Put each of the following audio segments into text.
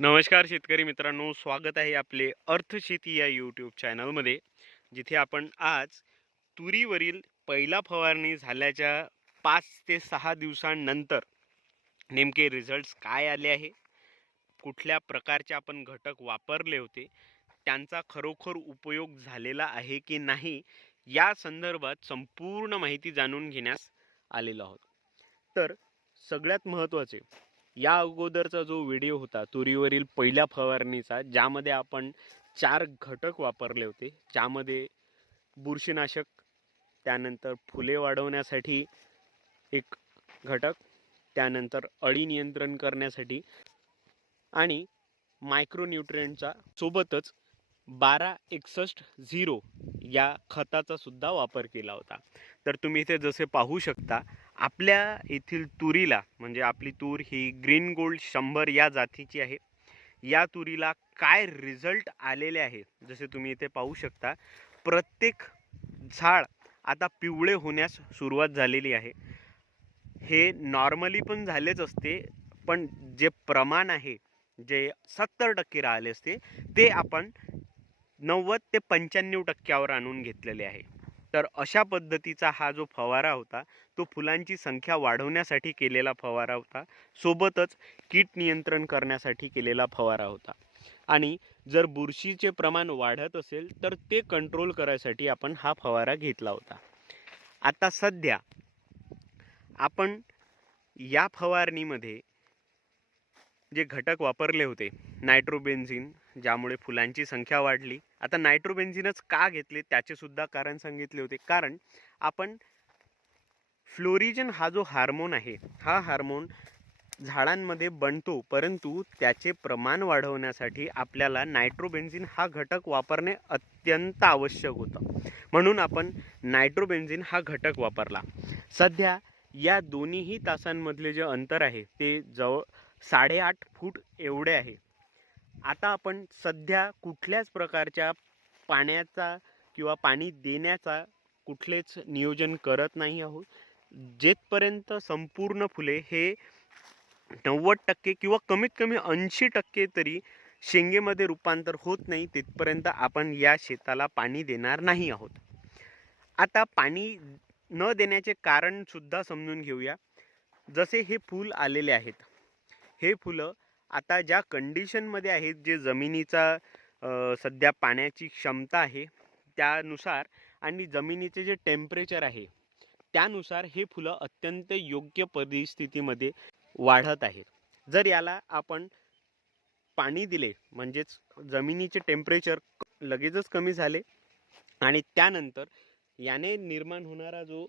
नमस्कार शेतकरी मित्रांनो, स्वागत आहे आपले अर्थशेती या यूट्यूब चॅनलमध्ये, जिथे आपण आज तुरीवरील पहिला फवारणी झाल्याच्या 5 ते 6 दिवसांनंतर नेमके रिझल्ट्स काय आले आहे, कुठल्या प्रकारचे आपण घटक वापरले होते, त्यांचा खरोखर उपयोग झालेला आहे की नाही, या संदर्भात संपूर्ण माहिती जाणून घेण्यास आलेलो आहोत. तर सगळ्यात महत्त्वाचे, या अगोदरचा जो व्हिडिओ होता तुरीवरील पहिल्या फवारणीचा, ज्यामध्ये आपण 4 घटक वापरले होते, ज्यामध्ये बुरशीनाशक, त्यानंतर फुले वाढवण्यासाठी एक घटक, त्यानंतर अळी नियंत्रण करण्यासाठी आणि मायक्रोन्यूट्रिएंटचा सोबतच 1261 या खताचा सुद्धा वापर केला होता. तर तुम्ही इथे जसे पाहू शकता, आपल्या येथील तुरीला, म्हणजे आपली तूर ही ग्रीन गोल्ड 100 या जातीची आहे. या तुरीला काय रिझल्ट आलेले आहे, जसे तुम्ही इथे पाहू शकता, प्रत्येक झाड आता पिवळे होण्यास सुरुवात झालेली आहे. हे नॉर्मली पण झालेच असते, पण जे प्रमाण आहे, जे 70% राहिले असते, ते आपण 90 ते 95% आणून घेतलेले आहे. तर अशा पद्धतीचा हा जो फवारा होता, तो फुलांची संख्या वाढवण्यासाठी केलेला फवारा होता, सोबतच कीड नियंत्रण करण्यासाठी केलेला फवारा होता. आणि जर बुरशीचे प्रमाण वाढत असेल तर ते कंट्रोल करायसाठी आपण हा फवारा घेतला होता. आता सध्या आपण या फवारणीमध्ये जे घटक वापरले होते, नायट्रोबेन्झिन, ज्यामुळे फुलांची संख्या वाढली. आता नायट्रोबेन्झिनच का घेतले त्याचे सुद्धा कारण सांगितले होते, कारण आपण फ्लोरिजन हा जो हार्मोन आहे, हा हार्मोन झाडांमध्ये बनतो, परंतु त्याचे प्रमाण वाढवण्यासाठी आपल्याला नायट्रोबेन्झिन हा घटक वापरणे अत्यंत आवश्यक होतं. म्हणून आपण नायट्रोबेन्झिन हा घटक वापरला. सध्या या दोन्हीही तासांमधले जे अंतर आहे ते जवळ 8.5 फूट एवढे आहे. आता आपण सध्या कुठल्याच प्रकारच्या पाण्याचा किंवा पाणी देण्याचा कुठलेच नियोजन करत नाही आहोत. जेथपर्यंत संपूर्ण फुले हे 90% किंवा कमीत कमी 80% तरी शेंगेमध्ये रूपांतर होत नाही, तिथपर्यंत आपण या शेताला पाणी देणार नाही आहोत. आता पाणी न देण्याचे कारण सुद्धा समजून घेऊया. जसे हे फूल आलेले आहेत, हे फुलं आता ज्या कंडिशनमध्ये आहेत, जे जमिनीचा सध्या पाण्याची क्षमता आहे त्यानुसार आणि जमिनीचे जे टेम्परेचर आहे त्यानुसार हे फुलं अत्यंत योग्य परिस्थितीमध्ये वाढत आहेत. जर याला आपण पाणी दिले, म्हणजेच जमिनीचे टेम्परेचर लगेचच कमी झाले आणि त्यानंतर याने निर्माण होणारा जो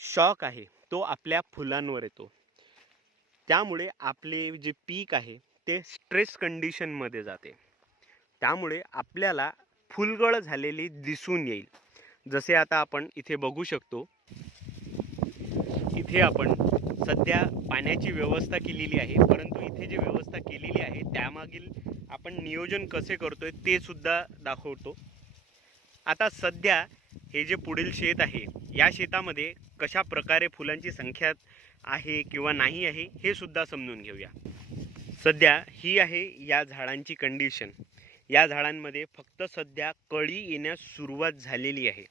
शॉक आहे तो आपल्या फुलांवर येतो. त्यामुळे आपले जे पीक आहे ते स्ट्रेस कंडिशनमध्ये जाते. त्यामुळे आपल्याला फुलगळ झालेली दिसून येईल. जसे आता आपण इथे बघू शकतो, इथे आपण सध्या पाण्याची व्यवस्था केलेली आहे, परंतु इथे जी व्यवस्था केलेली आहे त्यामागील आपण नियोजन कसे करतोय ते सुद्धा दाखवतो. आता सध्या हे जे पुढील शेत आहे, या शेतामध्ये कशा प्रकारे फुलांची संख्या आहे किंवा नाही आहे हे सुद्धा समजून घेऊया. सध्या ही आहे या झाडांची कंडिशन. या झाडांमध्ये फक्त सध्या कळी येण्यास सुरुवात झालेली आहे,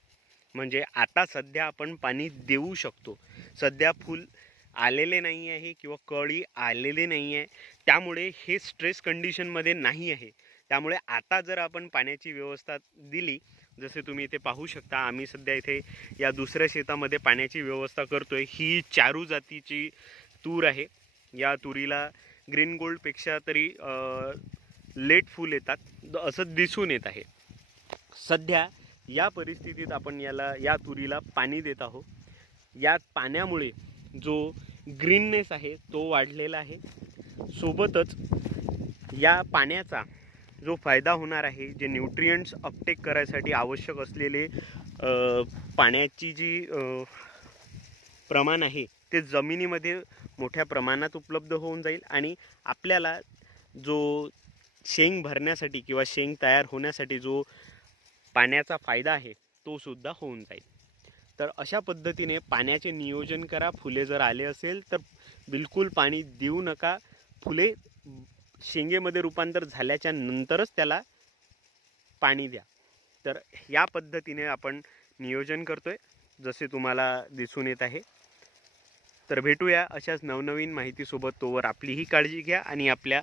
म्हणजे आता सध्या आपण पाणी देऊ शकतो. सध्या फूल आलेले नाही आहे किंवा कळी आलेले नाही आहे, त्यामुळे हे स्ट्रेस कंडिशनमध्ये नाही आहे. त्यामुळे आता जर आपण पाण्याची व्यवस्था दिली, जसे तुम्ही इथे पाहू शकता, आम्ही सध्या इथे या दुसऱ्या शेतामध्ये पाण्याची व्यवस्था करतोय. ही चारू जातीची तूर आहे. या तुरीला ग्रीन गोल्डपेक्षा तरी लेट फूल येतात असं दिसून येत आहे. सध्या या परिस्थितीत आपण या तुरीला पाणी देत आहोत. या पाण्यामुळे जो ग्रीननेस आहे तो वाढलेला आहे. सोबतच या पाण्याचा जो फायदा होणार आहे, जे न्यूट्रिएंट्स अपटेक करायसाठी आवश्यक असलेले पाण्याची जी प्रमाण आहे ते जमिनीमध्ये मोठ्या प्रमाणात उपलब्ध होऊन जाईल आणि आपल्याला जो शेंग भरण्यासाठी किंवा शेंग तयार होण्यासाठी जो पाण्याचा फायदा आहे तो सुद्धा होऊन जाईल. तर अशा पद्धतीने पाण्याचे नियोजन करा. फुले जर आले असेल तर बिलकुल पाणी देऊ नका. फुले शेंगेमध्ये रूपांतर झाल्याच्या नंतरच त्याला पाणी द्या. तर या पद्धतीने आपण नियोजन करतोय, जसे तुम्हाला दिसून येत आहे. तर भेटूया अशाच नवनवीन माहितीसोबत. तोवर आपलीही काळजी घ्या आणि आपल्या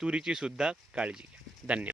तुरीची सुद्धा काळजी घ्या. धन्यवाद.